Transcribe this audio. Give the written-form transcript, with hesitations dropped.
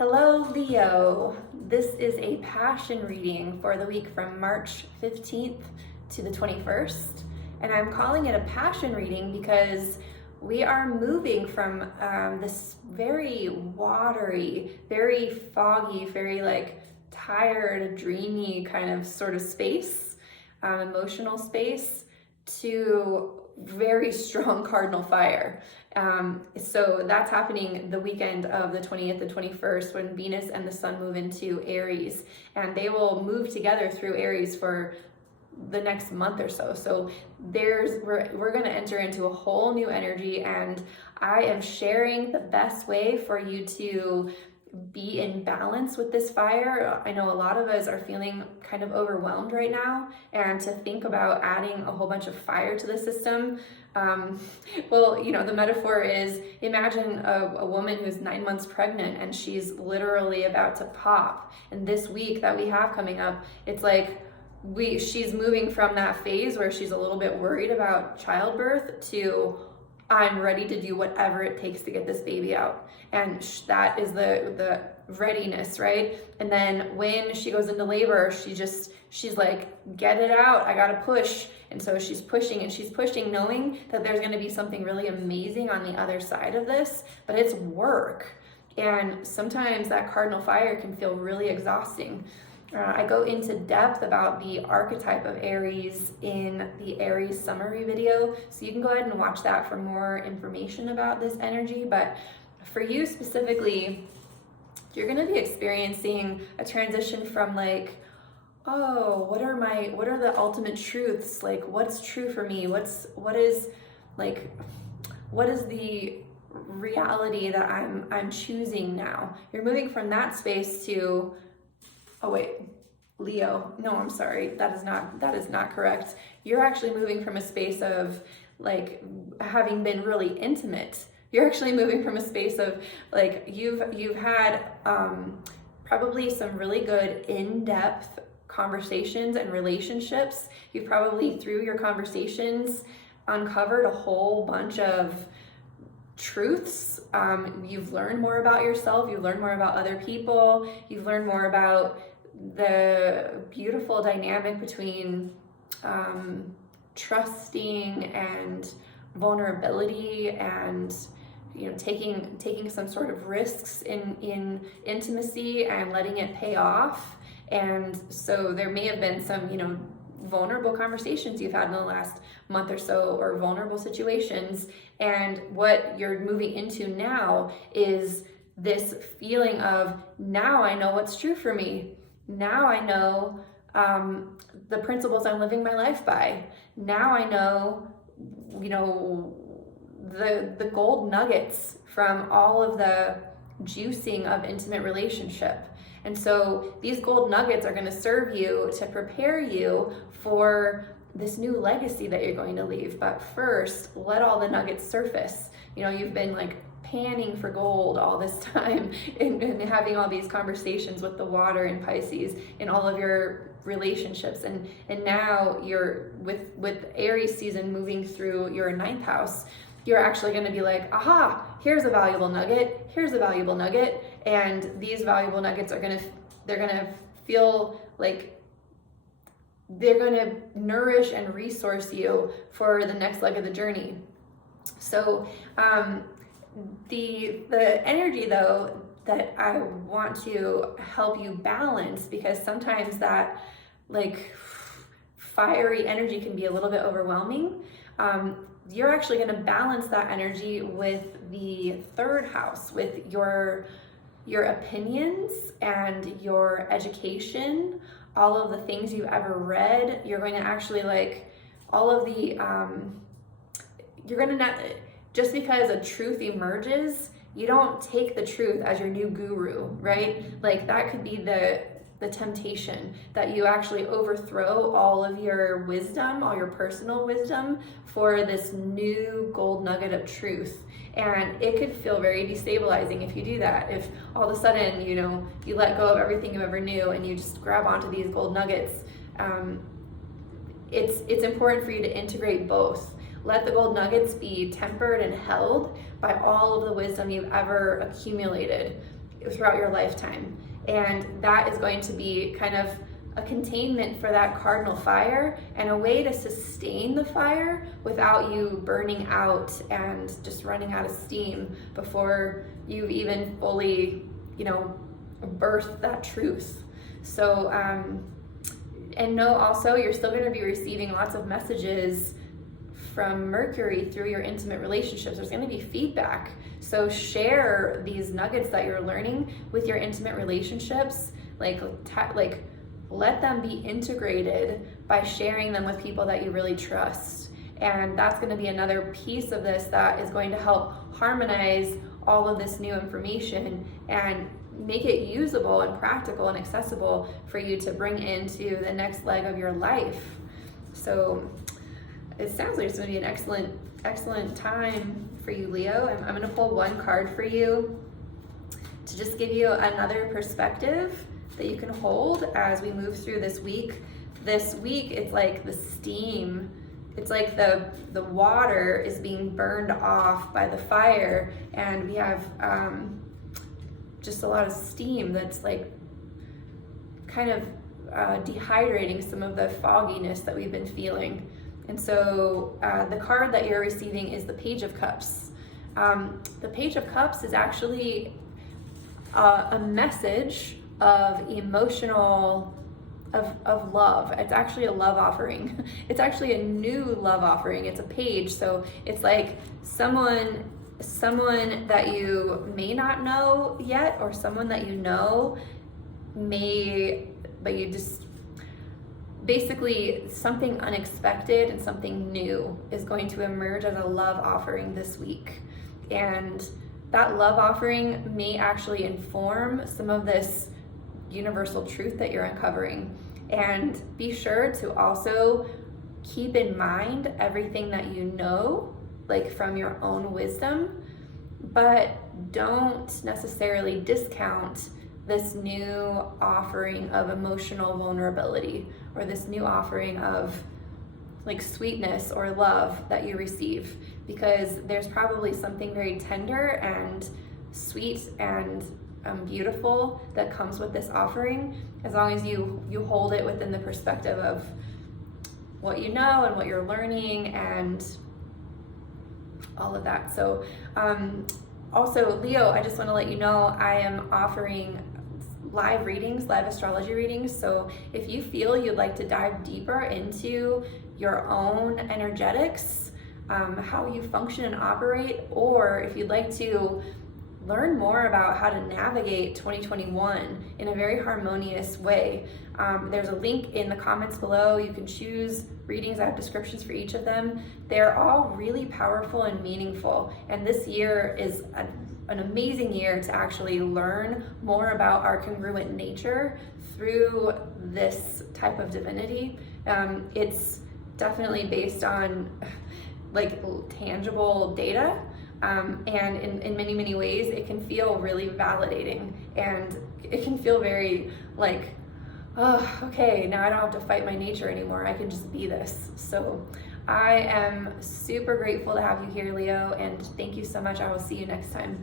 Hello, Leo. This is a passion reading for the week from March 15th to the 21st. And I'm calling it a passion reading because we are moving from this very watery, very foggy, very tired, dreamy kind of sort of space, emotional space, to very strong Cardinal Fire. So that's happening the weekend of the 20th and 21st when Venus and the Sun move into Aries, and they will move together through Aries for the next month or so. So we're going to enter into a whole new energy, and I am sharing the best way for you to be in balance with this fire. I know a lot of us are feeling kind of overwhelmed right now, and to think about adding a whole bunch of fire to the system. The metaphor is, imagine a woman who's 9 months pregnant and she's literally about to pop. And this week that we have coming up, it's like she's moving from that phase where she's a little bit worried about childbirth to, I'm ready to do whatever it takes to get this baby out. And that is the readiness, right? And then when she goes into labor, she's like, get it out, I gotta push. And so she's pushing and she's pushing, knowing that there's gonna be something really amazing on the other side of this, but it's work. And sometimes that Cardinal Fire can feel really exhausting. I go into depth about the archetype of Aries in the Aries summary video, so you can go ahead and watch that for more information about this energy. But for you specifically, you're going to be experiencing a transition from what are the ultimate truths? Like, what's true for me? What is the reality that I'm choosing now? You're moving from that space to, oh wait, Leo, no, I'm sorry, that is not correct. You're actually moving from a space of having been really intimate. You're actually moving from a space of you've had probably some really good in-depth conversations and relationships. You've probably, through your conversations, uncovered a whole bunch of truths. You've learned more about yourself, you've learned more about other people, you've learned more about the beautiful dynamic between trusting and vulnerability, and taking some sort of risks in intimacy and letting it pay off. And so there may have been some vulnerable conversations you've had in the last month or so, or vulnerable situations, and what you're moving into now is this feeling of, now I know what's true for me. Now I know the principles I'm living my life by. Now I know the gold nuggets from all of the juicing of intimate relationship. And so these gold nuggets are going to serve you to prepare you for this new legacy that you're going to leave. But first, let all the nuggets surface. You've been panning for gold all this time and having all these conversations with the water in Pisces in all of your relationships. And now you're with Aries season moving through your 9th house. You're actually going to be like, aha, here's a valuable nugget, here's a valuable nugget. And these valuable nuggets they're going to feel like they're going to nourish and resource you for the next leg of the journey. So the energy, though, that I want to help you balance, because sometimes that fiery energy can be a little bit overwhelming. You're actually going to balance that energy with the 3rd house, with your opinions and your education, all of the things you've ever read. You're going to actually all of the you're going to not, just because a truth emerges, you don't take the truth as your new guru, right? That could be the temptation, that you actually overthrow all of your wisdom, all your personal wisdom, for this new gold nugget of truth. And it could feel very destabilizing if you do that. If all of a sudden, you let go of everything you ever knew and you just grab onto these gold nuggets. It's important for you to integrate both. Let the gold nuggets be tempered and held by all of the wisdom you've ever accumulated. throughout your lifetime. And that is going to be kind of a containment for that cardinal fire and a way to sustain the fire without you burning out and just running out of steam before you've even fully, birthed that truth. So, and know also you're still going to be receiving lots of messages from Mercury through your intimate relationships. There's going to be feedback. So share these nuggets that you're learning with your intimate relationships. Like let them be integrated by sharing them with people that you really trust. And that's going to be another piece of this that is going to help harmonize all of this new information and make it usable and practical and accessible for you to bring into the next leg of your life. So it sounds like it's going to be an excellent time for you, Leo. I'm going to pull one card for you to just give you another perspective that you can hold as we move through this week. This week, it's like the steam, it's like the water is being burned off by the fire, and we have just a lot of steam that's like kind of dehydrating some of the fogginess that we've been feeling. And so the card that you're receiving is the Page of Cups. The Page of Cups is actually a message of emotional, of love. It's actually a love offering. It's actually a new love offering. It's a page, so it's like someone that you may not know yet, or someone that you know but you just, basically something unexpected and something new is going to emerge as a love offering this week. And that love offering may actually inform some of this universal truth that you're uncovering. And be sure to also keep in mind everything that you know, like from your own wisdom, but don't necessarily discount this new offering of emotional vulnerability, or this new offering of like sweetness or love that you receive, because there's probably something very tender and sweet and beautiful that comes with this offering, as long as you hold it within the perspective of what you know and what you're learning and all of that. So also, Leo, I just want to let you know I am offering live astrology readings. So if you feel you'd like to dive deeper into your own energetics, how you function and operate, or if you'd like to learn more about how to navigate 2021 in a very harmonious way, there's a link in the comments below. You can choose readings. I have descriptions for each of them. They're all really powerful and meaningful, and this year is an amazing year to actually learn more about our congruent nature through this type of divinity. It's definitely based on like tangible data, and in many ways it can feel really validating, and it can feel very like, oh, okay, now I don't have to fight my nature anymore. I can just be this. So I am super grateful to have you here, Leo, and thank you so much. I will see you next time.